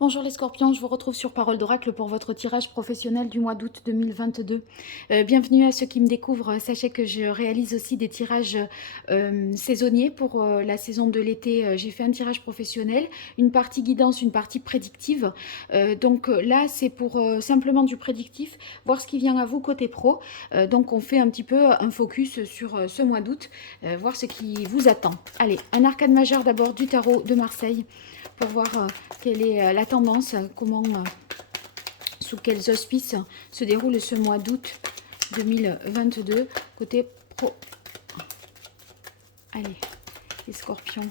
Bonjour les scorpions, je vous retrouve sur Parole d'Oracle pour votre tirage professionnel du mois d'août 2022. Bienvenue à ceux qui me découvrent. Sachez que je réalise aussi des tirages saisonniers pour la saison de l'été. J'ai fait un tirage professionnel, une partie guidance, une partie prédictive. Donc là, c'est pour simplement du prédictif, voir ce qui vient à vous côté pro. Donc on fait un petit peu un focus sur ce mois d'août, voir ce qui vous attend. Allez, un arcane majeur d'abord du tarot de Marseille, pour voir quelle est la tendance, comment, sous quels auspices se déroule ce mois d'août 2022 côté pro. Allez, les scorpions.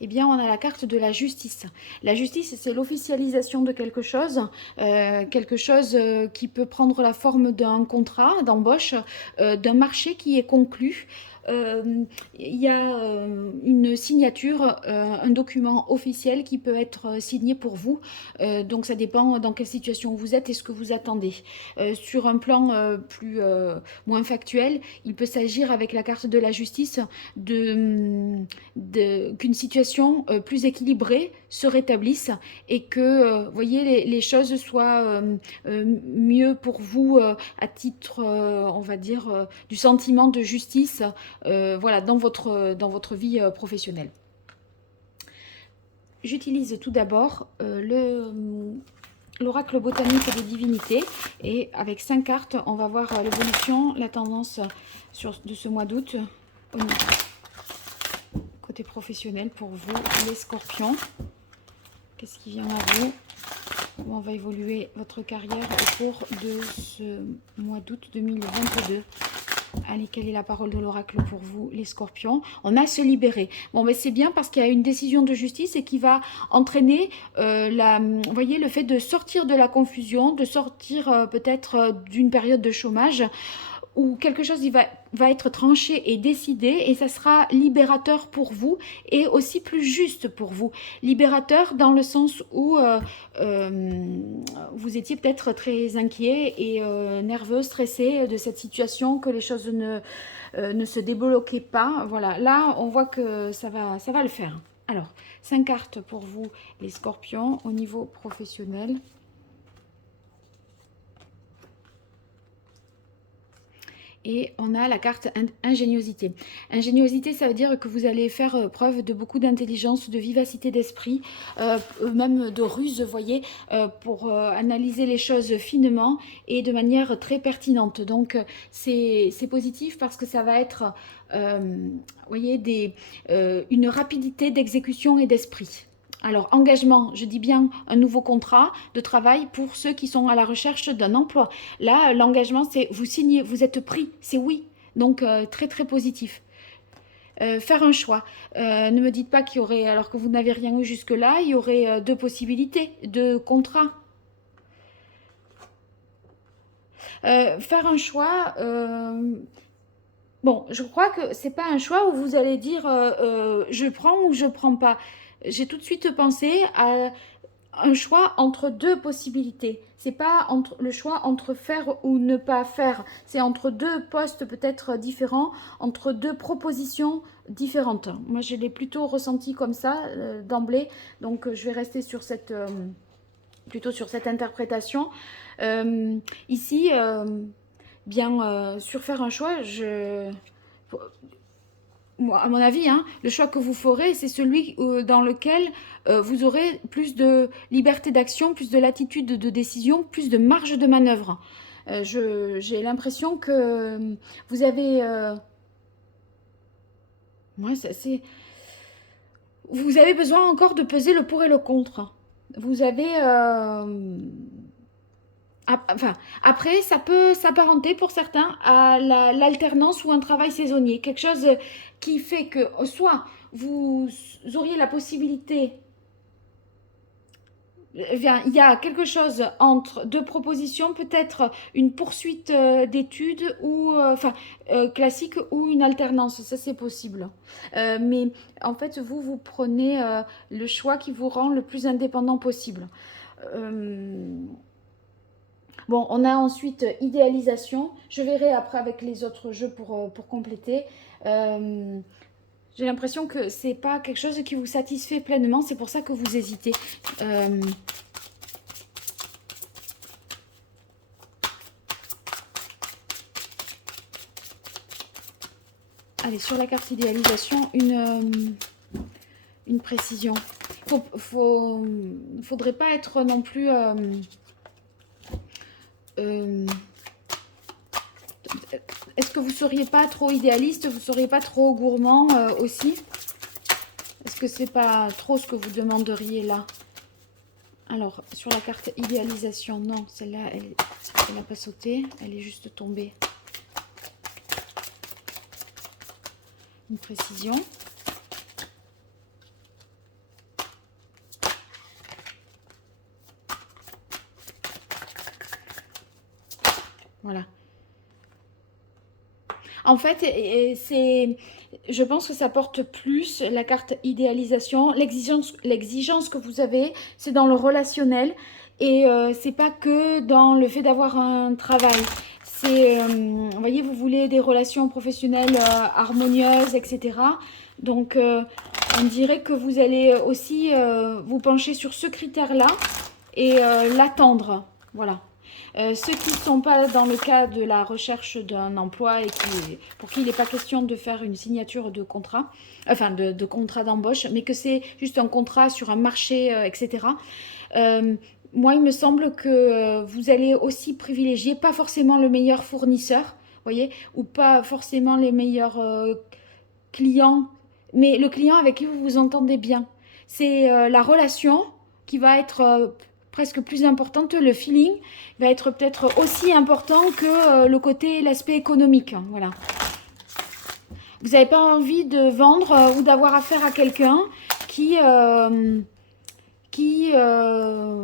Eh bien, on a la carte de la justice. La justice, c'est l'officialisation de quelque chose qui peut prendre la forme d'un contrat d'embauche, d'un marché qui est conclu. Il y a une signature, un document officiel qui peut être signé pour vous. Donc, ça dépend dans quelle situation vous êtes et ce que vous attendez. Sur un plan moins factuel, il peut s'agir avec la carte de la justice qu'une situation plus équilibrée se rétablisse et que, voyez, les choses soient mieux pour vous à titre, on va dire, du sentiment de justice, voilà, dans votre vie professionnelle. J'utilise tout d'abord l'oracle botanique des divinités et avec 5 cartes, on va voir l'évolution, la tendance de ce mois d'août côté professionnel pour vous, les scorpions. Qu'est-ce qui vient à vous? Comment va évoluer votre carrière au cours de ce mois d'août 2022? Allez, quelle est la parole de l'oracle pour vous, les scorpions? On a se libérer. Bon, mais c'est bien parce qu'il y a une décision de justice et qui va entraîner vous voyez, le fait de sortir de la confusion, de sortir peut-être d'une période de chômage, où quelque chose va être tranché et décidé, et ça sera libérateur pour vous et aussi plus juste pour vous. Libérateur dans le sens où vous étiez peut-être très inquiet et nerveux, stressé de cette situation, que les choses ne se débloquaient pas. Voilà, là on voit que ça va le faire. Alors, 5 cartes pour vous, les scorpions, au niveau professionnel. Et on a la carte ingéniosité. Ingéniosité, ça veut dire que vous allez faire preuve de beaucoup d'intelligence, de vivacité d'esprit, même de ruse, vous voyez, pour analyser les choses finement et de manière très pertinente. Donc, c'est positif parce que ça va être, vous voyez, une rapidité d'exécution et d'esprit. Alors, engagement, je dis bien un nouveau contrat de travail pour ceux qui sont à la recherche d'un emploi. Là, l'engagement, c'est vous signez, vous êtes pris, c'est oui. Donc, très, très positif. Faire un choix. Ne me dites pas qu'il y aurait, alors que vous n'avez rien eu jusque-là, il y aurait deux possibilités, deux contrats. Faire un choix, bon, je crois que c'est pas un choix où vous allez dire je prends ou je prends pas. J'ai tout de suite pensé à un choix entre deux possibilités. C'est pas le choix entre faire ou ne pas faire. C'est entre deux postes peut-être différents, entre deux propositions différentes. Moi, je l'ai plutôt ressenti comme ça d'emblée. Donc, je vais rester sur plutôt sur cette interprétation. Ici, bien, sur faire un choix, moi, à mon avis, hein, le choix que vous ferez, c'est celui dans lequel vous aurez plus de liberté d'action, plus de latitude de décision, plus de marge de manœuvre. J'ai l'impression que vous avez... ouais, vous avez besoin encore de peser le pour et le contre. Vous avez... enfin, après, ça peut s'apparenter pour certains à l'alternance ou un travail saisonnier. Quelque chose qui fait que soit vous auriez la possibilité, il y a quelque chose entre deux propositions, peut-être une poursuite d'études ou enfin classique ou une alternance, ça c'est possible. Mais en fait, vous prenez le choix qui vous rend le plus indépendant possible. Bon, on a ensuite idéalisation. Je verrai après avec les autres jeux pour compléter. Euh, J'ai l'impression que c'est pas quelque chose qui vous satisfait pleinement. C'est pour ça que vous hésitez. Allez, sur la carte idéalisation, une précision. Faudrait pas être non plus... est-ce que vous ne seriez pas trop idéaliste? Vous ne seriez pas trop gourmand aussi? Est-ce que c'est pas trop ce que vous demanderiez là? Alors, sur la carte idéalisation, non, celle-là, elle n'a pas sauté. Elle est juste tombée. Une précision. Voilà. En fait, je pense que ça porte plus la carte idéalisation. L'exigence que vous avez, c'est dans le relationnel. Et c'est pas que dans le fait d'avoir un travail. C'est, vous voyez, vous voulez des relations professionnelles harmonieuses, etc. Donc, on dirait que vous allez aussi vous pencher sur ce critère-là et l'attendre. Voilà. Ceux qui ne sont pas dans le cas de la recherche d'un emploi et pour qui il n'est pas question de faire une signature de contrat, enfin de contrat d'embauche, mais que c'est juste un contrat sur un marché, etc. Moi, il me semble que vous allez aussi privilégier pas forcément le meilleur fournisseur, voyez, ou pas forcément les meilleurs clients, mais le client avec qui vous vous entendez bien. C'est la relation qui va être presque plus importante, le feeling va être peut-être aussi important que le côté, l'aspect économique. Voilà. Vous n'avez pas envie de vendre ou d'avoir affaire à quelqu'un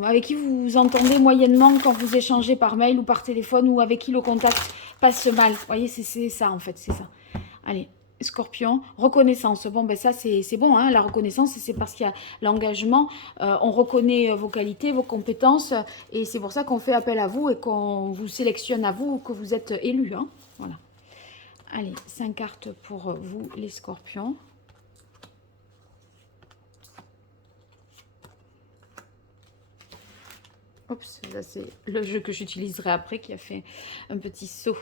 avec qui vous vous entendez moyennement quand vous échangez par mail ou par téléphone ou avec qui le contact passe mal. Vous voyez, c'est ça en fait, c'est ça. Allez. Scorpion, reconnaissance. Bon, ben ça, c'est bon, hein, la reconnaissance, c'est parce qu'il y a l'engagement. On reconnaît vos qualités, vos compétences, et c'est pour ça qu'on fait appel à vous et qu'on vous sélectionne à vous, que vous êtes élu. Hein, voilà. Allez, 5 cartes pour vous, les scorpions. Oups, ça c'est le jeu que j'utiliserai après qui a fait un petit saut.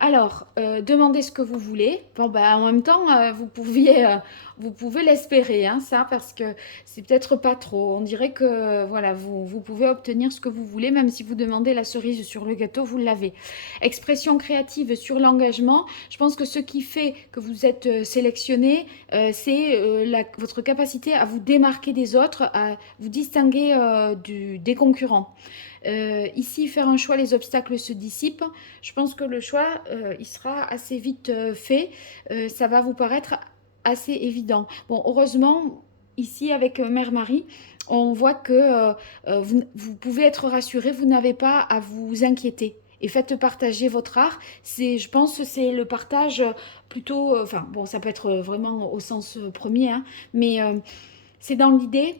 Alors, demandez ce que vous voulez. Bon, bah, en même temps, vous pouvez l'espérer, hein, ça, parce que c'est peut-être pas trop. On dirait que, voilà, vous pouvez obtenir ce que vous voulez, même si vous demandez la cerise sur le gâteau, vous l'avez. Expression créative sur l'engagement. Je pense que ce qui fait que vous êtes sélectionné, c'est votre capacité à vous démarquer des autres, à vous distinguer des concurrents. Ici, faire un choix, les obstacles se dissipent. Je pense que le choix, il sera assez vite fait. Ça va vous paraître assez évident. Bon, heureusement, ici, avec Mère Marie, on voit que vous pouvez être rassuré, vous n'avez pas à vous inquiéter. Et faites partager votre art. Je pense que c'est le partage plutôt... enfin, bon, ça peut être vraiment au sens premier, hein, mais c'est dans l'idée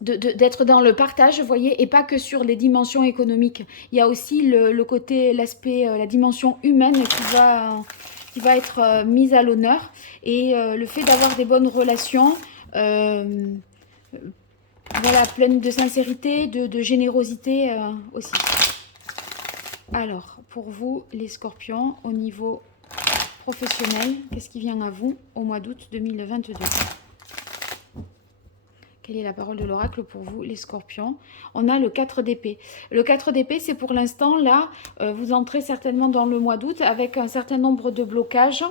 d'être dans le partage, vous voyez, et pas que sur les dimensions économiques. Il y a aussi le côté, l'aspect, la dimension humaine qui va être mise à l'honneur. Et le fait d'avoir des bonnes relations, voilà, pleines de sincérité, de générosité aussi. Alors, pour vous, les scorpions, au niveau professionnel, qu'est-ce qui vient à vous au mois d'août 2022 ? Quelle est la parole de l'oracle pour vous, les scorpions? On a le 4 d'épée. Le 4 d'épée, c'est pour l'instant, là, vous entrez certainement dans le mois d'août avec un certain nombre de blocages.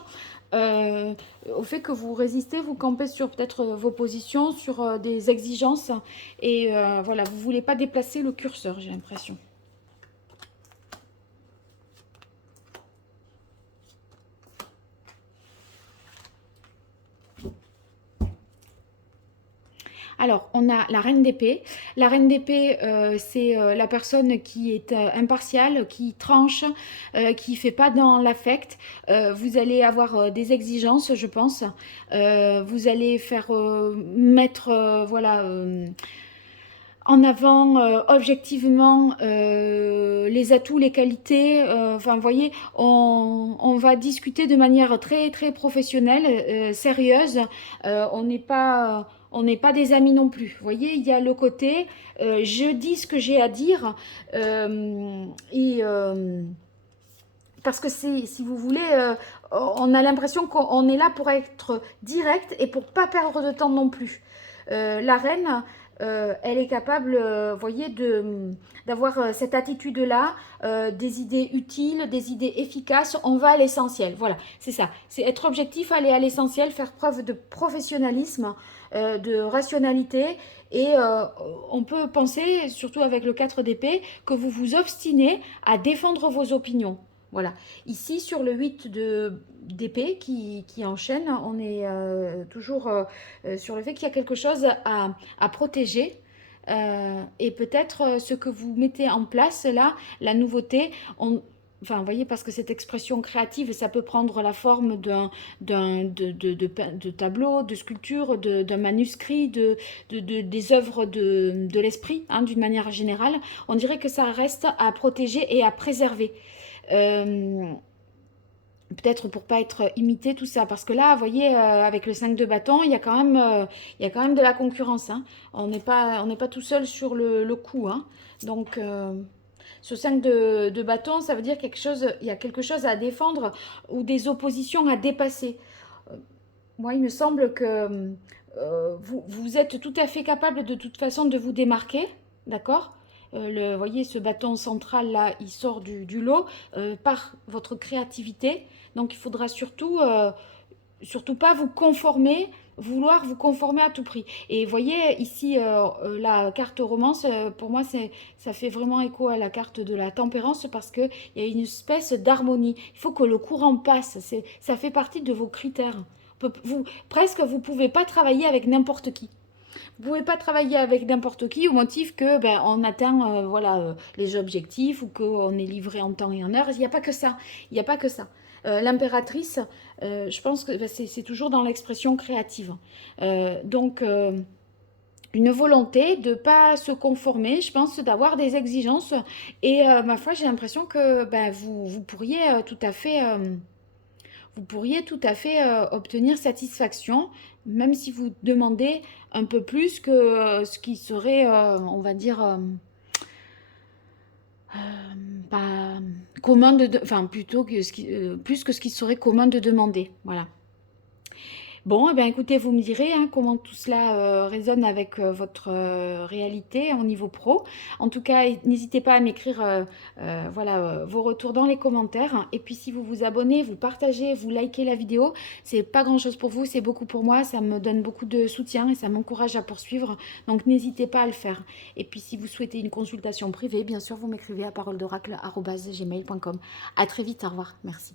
Au fait que vous résistez, vous campez sur peut-être vos positions, sur des exigences. Et voilà, vous ne voulez pas déplacer le curseur, j'ai l'impression. Alors, on a la reine d'épée. La reine d'épée, c'est la personne qui est impartiale, qui tranche, qui ne fait pas dans l'affect. Vous allez avoir des exigences, je pense. Vous allez faire mettre, voilà... en avant objectivement les atouts, les qualités. Enfin, vous voyez, on va discuter de manière très très professionnelle, sérieuse. On n'est pas des amis non plus. Vous voyez, il y a le côté je dis ce que j'ai à dire et parce que si vous voulez, on a l'impression qu'on est là pour être direct et pour pas perdre de temps non plus. La reine, elle est capable, voyez, d'avoir cette attitude-là, des idées utiles, des idées efficaces. On va à l'essentiel. Voilà, c'est ça. C'est être objectif, aller à l'essentiel, faire preuve de professionnalisme, de rationalité. Et on peut penser, surtout avec le 4 d'épée, que vous vous obstinez à défendre vos opinions. Voilà. Ici, sur le 8 d'épée qui enchaîne, on est toujours sur le fait qu'il y a quelque chose à protéger. Et peut-être ce que vous mettez en place là, la nouveauté, enfin, vous voyez, parce que cette expression créative, ça peut prendre la forme de tableau, de sculpture, d'un manuscrit, des œuvres de l'esprit, hein, d'une manière générale. On dirait que ça reste à protéger et à préserver. Euh, Peut-être pour pas être imité tout ça, parce que là vous voyez avec le 5 de bâton il y a quand même de la concurrence, hein. On n'est pas tout seul sur le coup, hein. Donc ce 5 de bâton, ça veut dire quelque chose, il y a quelque chose à défendre ou des oppositions à dépasser. Moi il me semble que vous êtes tout à fait capable de toute façon de vous démarquer, d'accord. Vous voyez, ce bâton central là, il sort du lot par votre créativité. Donc il faudra surtout pas vous conformer, vouloir vous conformer à tout prix. Et vous voyez ici la carte romance, pour moi ça fait vraiment écho à la carte de la tempérance parce qu'il y a une espèce d'harmonie. Il faut que le courant passe, ça fait partie de vos critères. Presque vous ne pouvez pas travailler avec n'importe qui. Vous ne pouvez pas travailler avec n'importe qui au motif que on atteint voilà, les objectifs ou qu'on est livré en temps et en heure. Il n'y a pas que ça. Il n'y a pas que ça. L'impératrice, je pense que c'est toujours dans l'expression créative. Donc, une volonté de ne pas se conformer, je pense, d'avoir des exigences. Et ma foi, j'ai l'impression que vous pourriez tout à fait obtenir satisfaction, même si vous demandez un peu plus que ce qui serait, on va dire, pas commun enfin plutôt que plus que ce qui serait commun de demander. Voilà. Bon, eh bien, écoutez, vous me direz hein, comment tout cela résonne avec votre réalité au niveau pro. En tout cas, n'hésitez pas à m'écrire voilà, vos retours dans les commentaires. Et puis, si vous vous abonnez, vous partagez, vous likez la vidéo, c'est pas grand-chose pour vous, c'est beaucoup pour moi. Ça me donne beaucoup de soutien et ça m'encourage à poursuivre. Donc, n'hésitez pas à le faire. Et puis, si vous souhaitez une consultation privée, bien sûr, vous m'écrivez à paroledoracle@gmail.com. À très vite, au revoir. Merci.